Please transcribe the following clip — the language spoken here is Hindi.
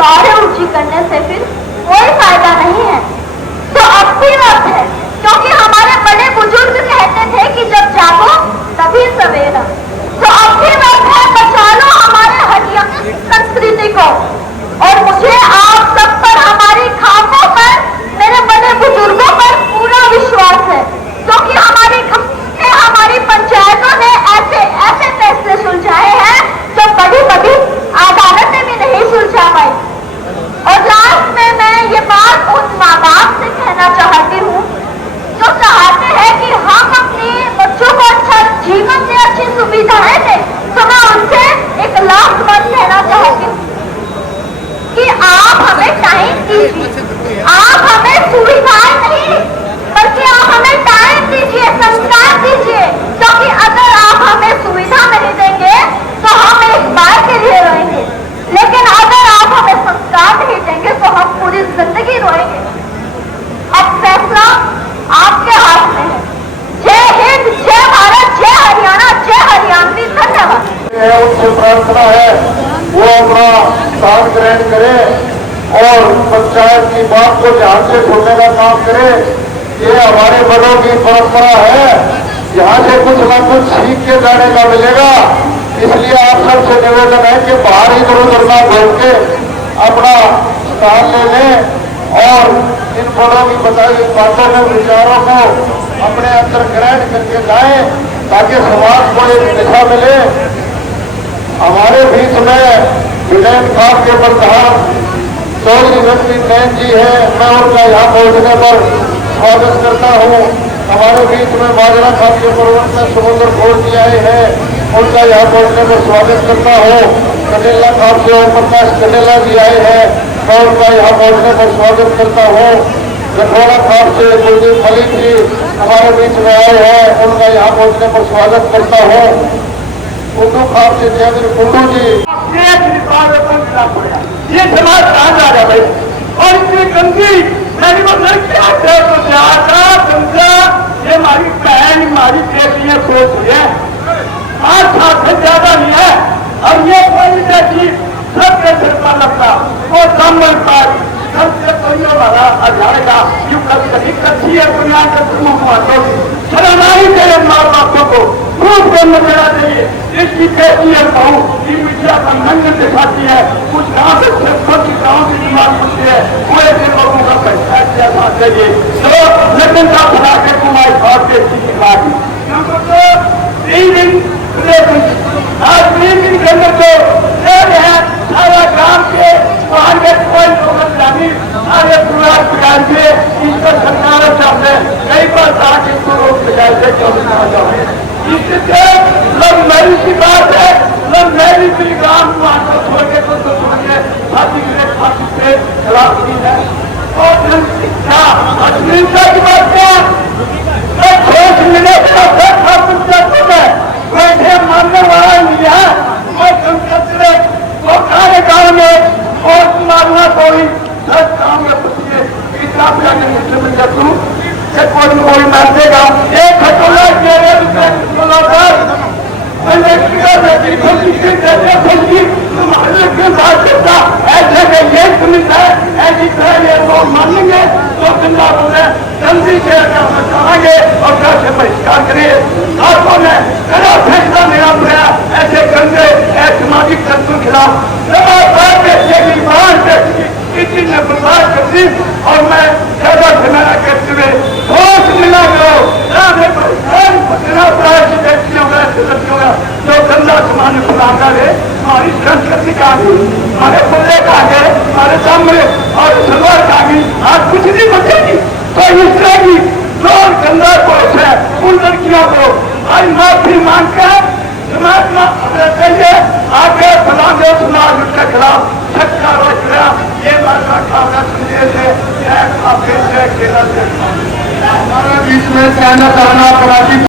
दीवारें ऊंची करने से फिर कोई फायदा नहीं है। तो अब भी वक्त है, क्योंकि हमारे बड़े बुजुर्ग कहते थे कि जब जागो तभी सवेरा। तो अब भी वक्त है, बचा लो हमारे हरियाणा संस्कृति को। और मुझे आप सब पर, हमारी खाकों पर, मेरे बड़े बुजुर्गों पर पूरा विश्वास है, क्योंकि हमारी पंचायतों ने ऐसे ऐसे फैसले सुलझाए हैं जो बड़ी बड़ी अदालतें भी नहीं सुलझा पाई। और लास्ट में मैं ये बात उन माँ बाप से कहना चाहती हूँ जो चाहते हैं कि हम अपने बच्चों को अच्छा जीवन में अच्छी सुविधाएं दें। तो मैं उनसे एक लास्ट बात कहना चाहती हूँ कि आप हमें टाइम दीजिए, आप हमें सुविधाएं नहीं बल्कि आप हमें टाइम दीजिए, संस्कार दीजिए। क्योंकि अगर आप हमें सुविधा नहीं देंगे तो हम एक बार के लिए रोएंगे, लेकिन अगर आप हमें संस्कार नहीं देंगे तो हम पूरी जिंदगी रोएंगे। अब फैसला आपके हाथ में है। जय हिंद, जय भारत, जय हरियाणा, जय हरियाणवी। धन्यवाद। उनसे प्रार्थना है वो अपना स्थान ग्रहण करे और पंचायत की बात को ध्यान से सुनने का काम करे। ये हमारे बड़ों की परंपरा है, यहाँ से कुछ ना कुछ सीख के जाने का मिलेगा। इसलिए आप सबसे निवेदन है कि बाहर इधर उधर ना घूम के अपना स्थान ले लें और इन बड़ों की बताई बातों में, विचारों को अपने अंदर ग्रहण करके जाएं ताकि समाज को एक दिशा मिले। हमारे बीच में विनयन खाप के प्रधान चौधरी रश्मि नैन जी है, मैं उनका यहाँ पहुँचने पर स्वागत करता हूँ। हमारे बीच में बाजरा खाप के प्रबंधक समुद्र घोष जी आए हैं, उनका यहाँ पहुँचने पर स्वागत करता हूँ। कटेला खाप से ओम प्रकाश कटेला जी आए हैं, मैं उनका यहाँ पहुँचने पर स्वागत करता हूँ। गठवाड़ा खाप से कुलदीप मलिक जी हमारे बीच में आए हैं, उनका यहाँ पहुँचने पर स्वागत करता हूँ। कुंडू खाप से जयवीर कुंडू जी। ये समाज कहाँ जा रहा भाई? और इतनी गंदी मेरी वो लड़कियां ये हमारी बहन, हमारी बेटियां सोच रही है 5 साल से ज्यादा नहीं है। और ये कोई बेटी सबके सिर पर लगता वो ब्राह्मण पाठ सबसे कोई हमारा अजाएगा क्यों कभी कच्ची है दुनिया के प्रमुख बातों की शरणाई करे माँ बापों को खूब जन्म देना चाहिए। इसकी बेटी है बहू की मीडिया का नंगन दिखाती है, कुछ गाँव से छोटी गाँव की दिमाग होती है, वो ऐसे लोगों का पैसा किया चाहिए। तो लेकिन का फला के कुमारी भाव के आज 3 दिन के अंदर तो है सारा गांव के वहां के कोई लोग ग्रामीण सारे पूरा प्रकार से इसका सरकार चाहते कई बार आके इसको रोक बजाय से क्यों इससे लोग मेरी की बात है, लोग मेरी भी गांव को छोड़ के तो छोड़िए फांसी के खिलाफ की है। और शिक्षा अश्लीलता की बात क्या घोष मिले बैठे मानने वाला नहीं है। वो खाने गाँव में और मारना कोई 10 गाँव में पूछिए इतना मुख्यमंत्री तू कोई मार देगा। एक खटोला ऐसे ये सुनिता है ऐसी तरह ये लोग मानेंगे तो गंदा बोले जल्दी से बचाएंगे और कैसे बहिष्कार करिए। आपको ने बड़ा फैसला लेना पड़ा ऐसे गंदे सामाजिक तत्वों के खिलाफ किसी ने बर्बाद कर दी। और मैं ज्यादा झमेला करते हुए घोष मिला करो जो गंदा सामान फैलाता है हमारी संस्कृति का भी, हमारे बोले का है, हमारे सामने और सलवार का भी आज कुछ नहीं बचेगी। तो इस तरह की जो गंदा कोष है उन लड़कियों को आज माफी मांग कर समाज में चाहिए आगे फलांगे समाज उसके खिलाफ सच्चा रोक रहा ये बात खाना संदेश है। हमारे बीच में कहना चाहना